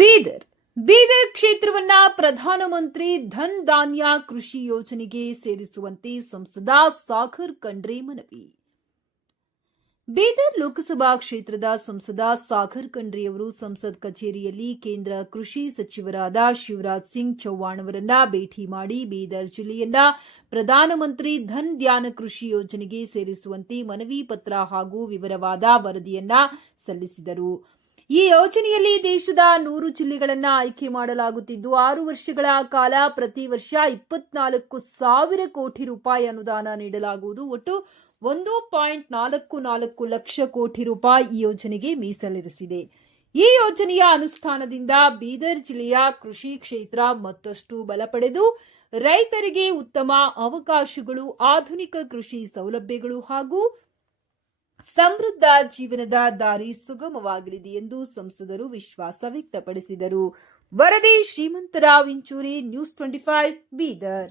ಬೀದರ್ ಕ್ಷೇತ್ರವನ್ನ ಪ್ರಧಾನಮಂತ್ರಿ ಧನ್ ಧಾನ್ಯ ಕೃಷಿ ಯೋಜನೆಗೆ ಸೇರಿಸುವಂತೆ ಸಂಸದ ಸಾಗರ್ ಖಂಡ್ರೆ ಮನವಿ. ಬೀದರ್ ಲೋಕಸಭಾ ಕ್ಷೇತ್ರದ ಸಂಸದ ಸಾಗರ್ ಖಂಡ್ರೆಯವರು ಸಂಸತ್ ಕಚೇರಿಯಲ್ಲಿ ಕೇಂದ್ರ ಕೃಷಿ ಸಚಿವರಾದ ಶಿವರಾಜ್ ಸಿಂಗ್ ಚೌಹಾಣ್ ಅವರನ್ನ ಭೇಟಿ ಮಾಡಿ ಬೀದರ್ ಜಿಲ್ಲೆಯನ್ನ ಪ್ರಧಾನಮಂತ್ರಿ ಧನ್ ಧಾನ್ಯ ಕೃಷಿ ಯೋಜನೆಗೆ ಸೇರಿಸುವಂತೆ ಮನವಿ ಪತ್ರ ಹಾಗೂ ವಿವರವಾದ ವರದಿಯನ್ನ ಸಲ್ಲಿಸಿದರು. ಈ ಯೋಜನೆಯಲ್ಲಿ ದೇಶದ 100 ಜಿಲ್ಲೆಗಳನ್ನು ಆಯ್ಕೆ ಮಾಡಲಾಗುತ್ತಿದ್ದು 6 ವರ್ಷಗಳ ಕಾಲ ಪ್ರತಿ ವರ್ಷ 24,000 ಕೋಟಿ ರೂಪಾಯಿ ಅನುದಾನ ನೀಡಲಾಗುವುದು. ಒಟ್ಟು 1.44 ಲಕ್ಷ ಕೋಟಿ ರೂಪಾಯಿ ಈ ಯೋಜನೆಗೆ ಮೀಸಲಿರಿಸಿದೆ. ಈ ಯೋಜನೆಯ ಅನುಷ್ಠಾನದಿಂದ ಬೀದರ್ ಜಿಲ್ಲೆಯ ಕೃಷಿ ಕ್ಷೇತ್ರ ಮತ್ತಷ್ಟು ಬಲ ಪಡೆದು ರೈತರಿಗೆ ಉತ್ತಮ ಅವಕಾಶಗಳು, ಆಧುನಿಕ ಕೃಷಿ ಸೌಲಭ್ಯಗಳು ಹಾಗೂ ಸಮೃದ್ಧ ಜೀವನದ ದಾರಿ ಸುಗಮವಾಗಲಿದೆ ಎಂದು ಸಂಸದರು ವಿಶ್ವಾಸ ವ್ಯಕ್ತಪಡಿಸಿದರು. ವರದಿ ಶ್ರೀಮಂತರಾವ್ ಇಂಚೂರಿ, ನ್ಯೂಸ್ 25 ಬೀದರ್.